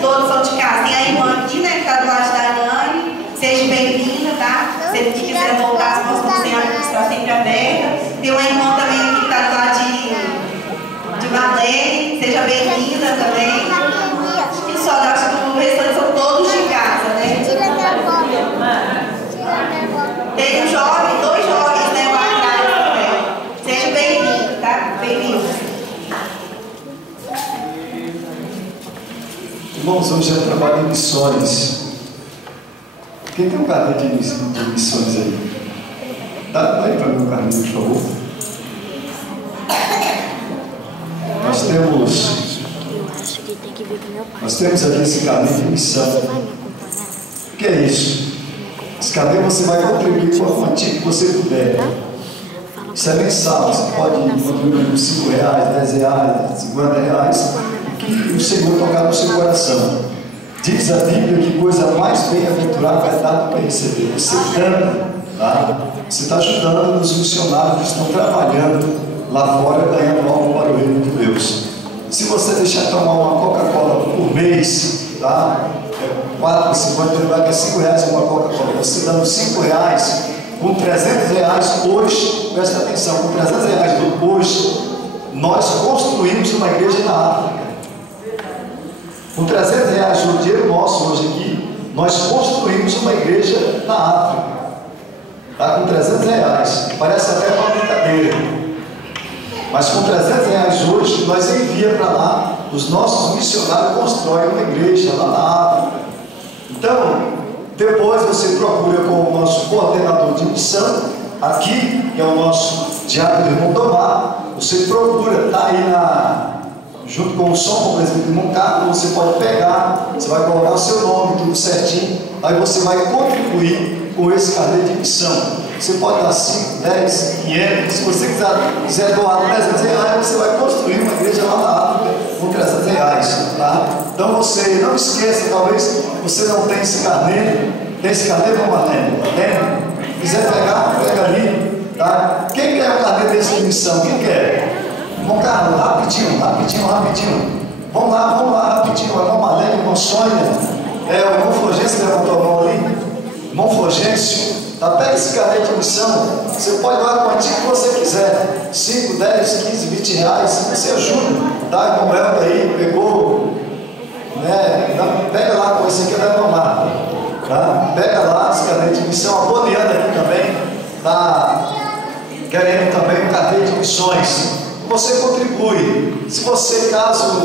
todos são de casa. Tem a irmã aqui, né, que está do lado da Dani. Seja bem-vinda, tá? Se ele quiser voltar, as portas estão sempre abertas. Tem uma irmã também aqui que está do lado de Marlene. Seja bem-vinda também. E só, acho que o restante são todos de casa, né? Tem um jovem, 2 jovens, né, lá atrás também. Seja bem-vindo, tá? Bem-vindo. Irmãos, hoje eu trabalho em missões. Quem tem um carnê de missões aí? Dá aí para mim o carnê, por favor. Nós temos aqui esse carnê de missão. O que é isso? Esse carnê você vai contribuir com a quantia que você puder. Isso é mensal, você pode contribuir com R$5, R$10, R$50, e o Senhor tocar no seu coração. Diz a Bíblia que coisa mais bem-aventurada é dar do que receber. Você dando, tá? Você está ajudando os missionários que estão trabalhando lá fora, ganhando algo para o reino de Deus. Se você deixar tomar uma Coca-Cola por mês, tá? R$4,50, ele vai ganhar R$5 uma Coca-Cola. Você dando R$5, com R$300 hoje, presta atenção, com R$300 hoje, nós construímos uma igreja na África. Com R$300 o dinheiro nosso hoje aqui, nós construímos uma igreja na África. Tá? Com R$300. Parece até uma brincadeira. Mas com R$300 hoje, nós enviamos para lá, os nossos missionários constroem uma igreja lá na África. Então, depois você procura com o nosso coordenador de missão, aqui, que é o nosso diácono do irmão Tomar. Você procura, está aí junto com o som, como exemplo, do irmão Carlos, você pode pegar, você vai colocar o seu nome, tudo certinho, aí você vai contribuir com esse carnê de missão. Você pode dar 5, 10, 500, se você quiser doar R$300, você vai construir uma igreja lá na África com R$300, tá? Então você não esqueça, talvez você não tenha esse carnê. Tem esse carnê, não, Marlene? Tem? Se quiser pegar, pega ali, tá? Quem quer o carnê desse de missão? Quem quer? Irmão Carlos, rapidinho. Vamos lá, rapidinho. O irmão Marlene, o irmão Sônia, o irmão Flogêncio levantou a mão ali. Irmão Flogêncio, tá? Pega esse carnê de missão. Você pode doar a quantia que você quiser: 5, 10, 15, 20 reais. Você ajuda, tá? Irmão Helder aí, pegou, né? Pega lá com esse aqui, vai tomar, tá? Pega lá esse carnê de missão. A Boniana aqui também tá querendo também um carnê de missões. Você contribui. Se você, caso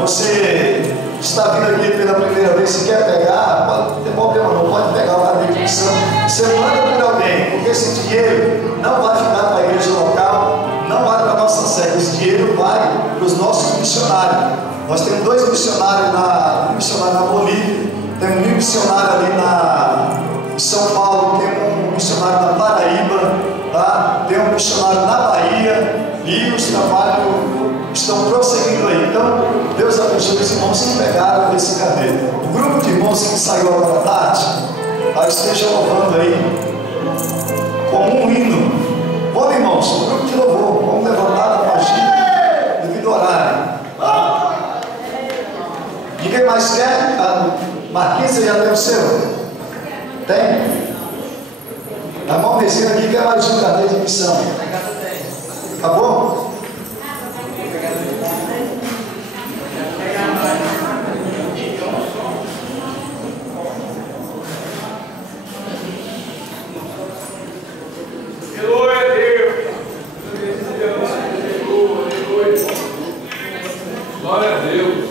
você está vindo aqui pela primeira vez, se quer pegar, não tem problema não, pode pegar o carnê de missão. Você manda para alguém, porque esse dinheiro não vai ficar para a igreja local, não vai para a nossa sede, esse dinheiro vai para os nossos missionários. Nós temos 2 missionários na Bolívia, temos um missionário ali em São Paulo, temos um missionário na Paraíba, tá? Tem um missionário na Bahia, e os trabalhos estão prosseguindo aí. Então, Deus abençoe os irmãos que pegaram esse carnê. O grupo de irmãos que saiu agora à tarde, esteja louvando aí como um hino. Bom, irmãos, o grupo de louvor, vamos levantar para agir devido ao horário. Tá? Ninguém mais quer? Marquinhos, você já tem o seu? Tem? A irmã Resina aqui quer mais um carnê de missão. Acabou? Glória a Deus. Glória a Deus.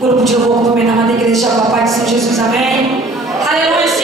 Grupo de louvor, também na igreja, Papai de São Jesus, amém? Aleluia.